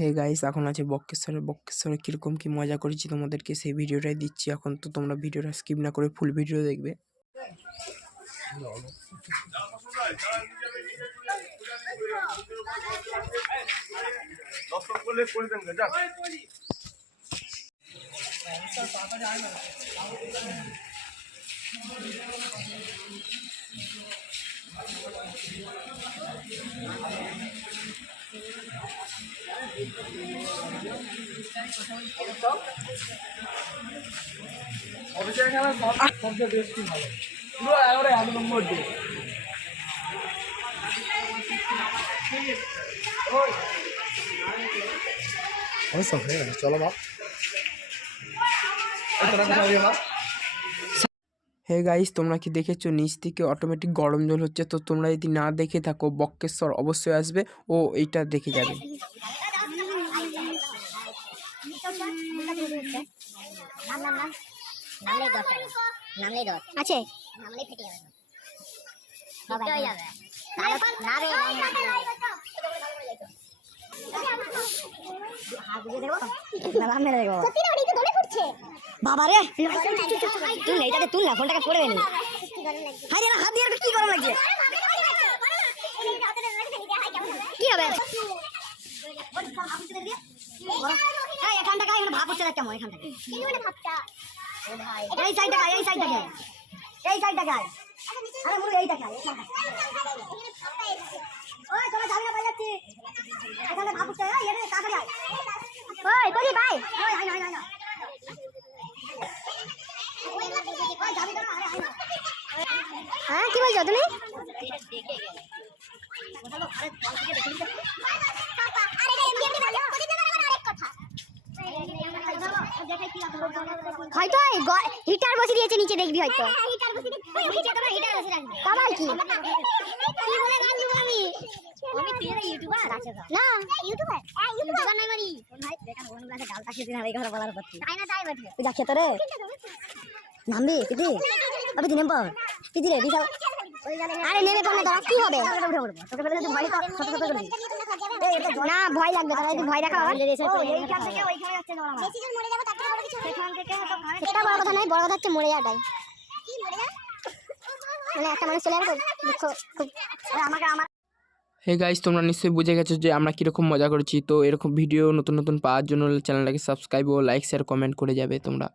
Hey guys, এখন আছে বক্রেশ্বরে কীরকম কী মজা করেছি তোমাদেরকে সেই ভিডিওটাই দিচ্ছি। এখন তো তোমরা ভিডিওটা স্কিপ না করে ফুল ভিডিও দেখবে। চলো মা হে গাইস, তোমরা কি দেখেছো নিচ থেকে অটোমেটিক গরম জল হচ্ছে? তো তোমরা যদি না দেখে থাকো বক্রেশ্বর অবশ্যই আসবে ও এইটা দেখে যাবে। আছে বাবা রে তুই এইটাকে তুল না, ফোনটাকে পড়ে গেলি। হাই রে হাত দিয়ে কি গরম লাগছে, কি হবে এখানটাকে ভাব হচ্ছে কেমন? এখানটাকে এই সাইডটাকে আরে মুড়ি এইটাকে ওই চলো যাবি না, পাই যাচ্ছি এখানে ভাব হচ্ছে। এই এনে তাড়াতাড়ি আয়, ওই কই ভাই, ওই আয় না হ্যাঁ কি বলছো তুমি? হয়তো হিটার বসে দিয়েছে নিচে, দেখবি হয়তো কামাল কি নামবি পিতি পিতি নেম পিতি রে বিশাল। আরে নেমে পড়লে দাঁড়া কি হবে? না ভয় লাগবে, তারা যদি ভয় দেখা সেটা বড় কথা নয়, বড় কথা হচ্ছে মরে যাওয়াটাই। মানে একটা মানুষ চলে যাবে দুঃখ খুব। আমাকে আমার হে গাইস, তোমরা নিশ্চয়ই বুঝে গেছো যে আমরা কীরকম মজা করেছি। তো এরকম ভিডিও নতুন নতুন পাওয়ার জন্য চ্যানেলটাকে সাবস্ক্রাইব ও লাইক শেয়ার কমেন্ট করে যাবে তোমরা।